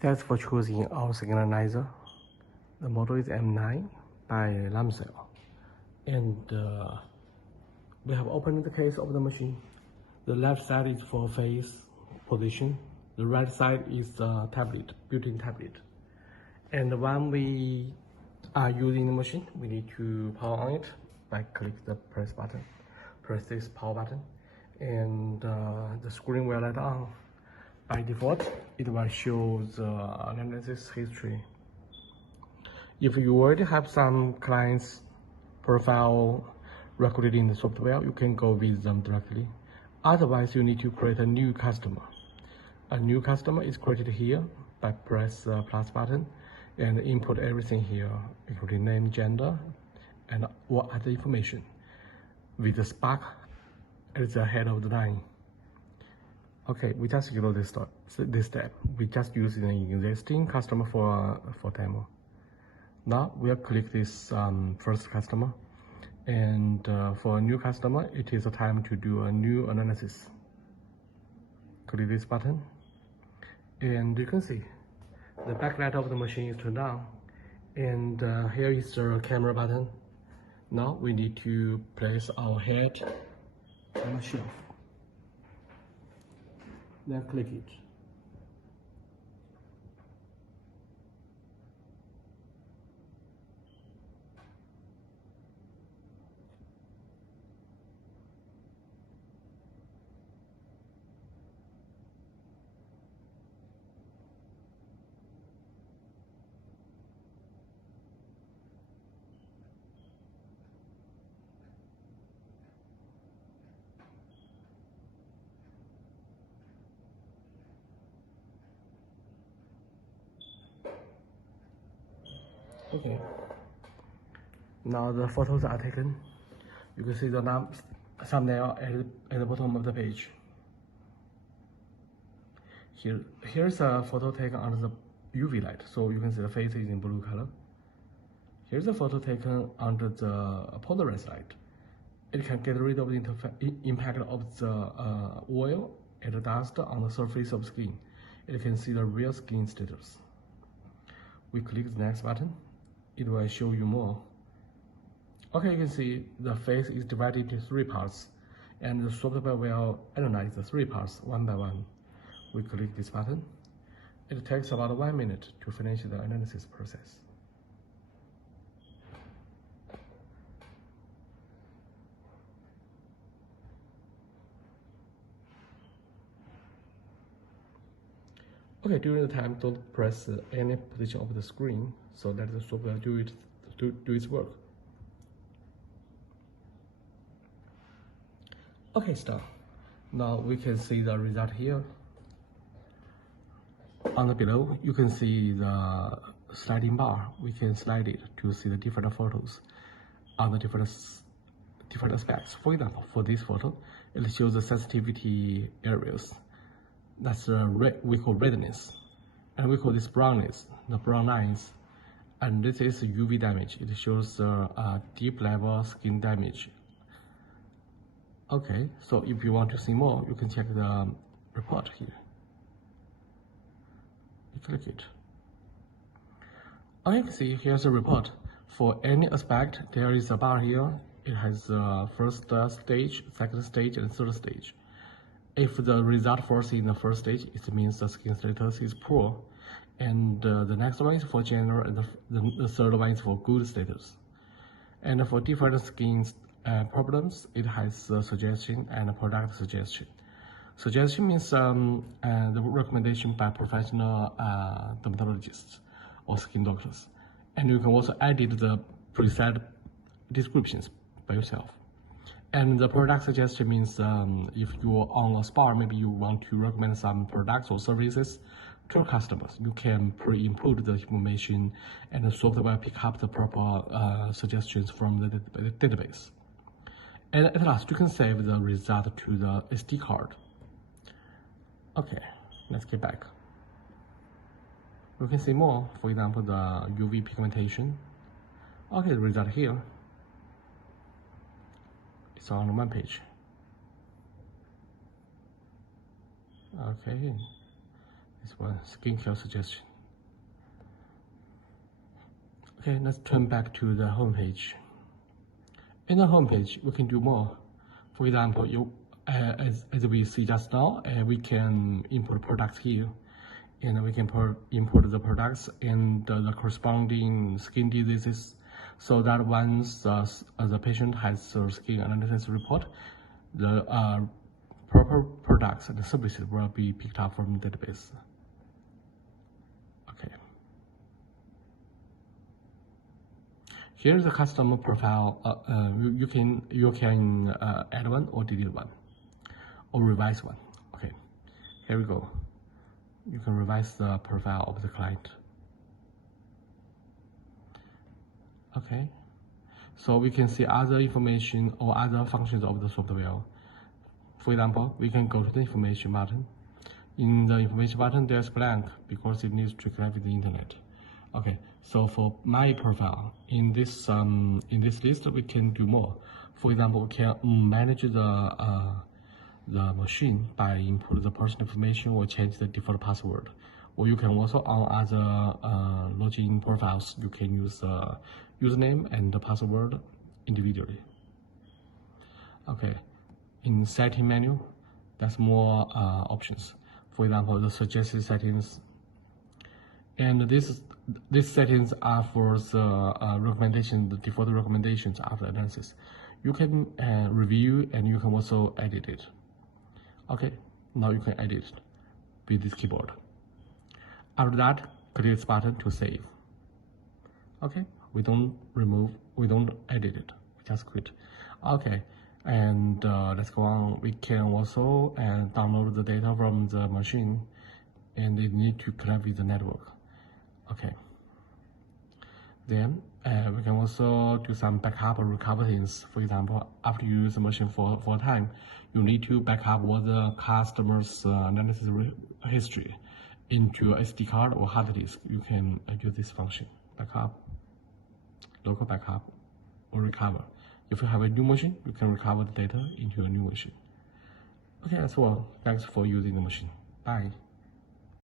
Thanks for choosing our skin analyzer. The model is M9 by LUMSAIL. And we have opened the case of the machine. The left side is for face position. The right side is the tablet, built-in tablet. And when we are using the machine, we need to power on it by click the press button. Press this power button, and the screen will light on. By default, it will show the analysis history. If you already have some clients' profile recorded in the software, you can go with them directly. Otherwise, you need to create a new customer. A new customer is created here by press the plus button and input everything here, including name, gender, and all other information, with the spark at the head of the line. Okay, we just ignore this step. We just use an existing customer for demo. Now we'll click this first customer, and for a new customer, it is a time to do a new analysis. Click this button, and you can see the backlight of the machine is turned on, and here is the camera button. Now we need to place our head on the shelf. Then click it. Okay. Now the photos are taken. You can see the thumbnail at the bottom of the page. Here's a photo taken under the UV light, so you can see the face is in blue color. Here's a photo taken under the polarized light. It can get rid of the impact of the oil and dust on the surface of skin. It can see the real skin status. We click the next button. It will show you more. Okay, you can see the face is divided into 3 parts, and the software will analyze the 3 parts one by one. We click this button. It takes about 1 minute to finish the analysis process. Okay, during the time, don't press any position of the screen, so let the software do its work. Okay, stop. Now we can see the result here. On the below, you can see the sliding bar. We can slide it to see the different photos on the different aspects. For example, for this photo, it shows the sensitivity areas. That's we call redness, and we call this brownness, the brown lines. And this is UV damage. It shows deep level skin damage. Okay, so if you want to see more, you can check the report here. You click it. Okay, you can see here's a report. For any aspect, there is a bar here. It has first stage, second stage, and third stage. If the result falls in the first stage, it means the skin status is poor, and the next one is for general, and the third one is for good status. And for different skin problems, it has a suggestion and a product suggestion. Suggestion means the recommendation by professional dermatologists or skin doctors, and you can also edit the preset descriptions by yourself. And the product suggestion means if you're on a spa, maybe you want to recommend some products or services to customers. You can pre-input the information, and the software will pick up the proper suggestions from the database. And at last, you can save the result to the SD card. Okay, let's get back. We can see more, for example, the UV pigmentation. Okay, the result here. It's on one page. Okay, this one skincare suggestion. Okay, let's turn back to the home page. In the home page, we can do more. For example, as we see just now, we can import products here, and we can import the products and the corresponding skin diseases, so that once the patient has a skin analysis report, the proper products and services will be picked up from the database. Okay. Here's the customer profile. You can add one or delete one, or revise one. Okay, here we go. You can revise the profile of the client. Okay, so we can see other information or other functions of the software. For example, we can go to the information button. In the information button, there's blank because it needs to connect with the internet. Okay, so for my profile, in this list, we can do more. For example, we can manage the machine by input the personal information or change the default password. Or you can also, on other login profiles, you can use the username and the password individually. Okay, in setting menu, there's more options. For example, the suggested settings. And these settings are for the default recommendations after analysis. You can review and you can also edit it. Okay, now you can edit with this keyboard. After that, click this button to save. Okay, we don't edit it, we just quit. Okay, and let's go on. We can also download the data from the machine, and it need to connect with the network. Okay, then we can also do some backup or recover things. For example, after you use the machine for a time, you need to backup all the customer's analysis history into a SD card or hard disk. You can use this function: backup, local backup, or recover. If you have a new machine, you can recover the data into a new machine. Okay, that's all. Thanks for using the machine. Bye.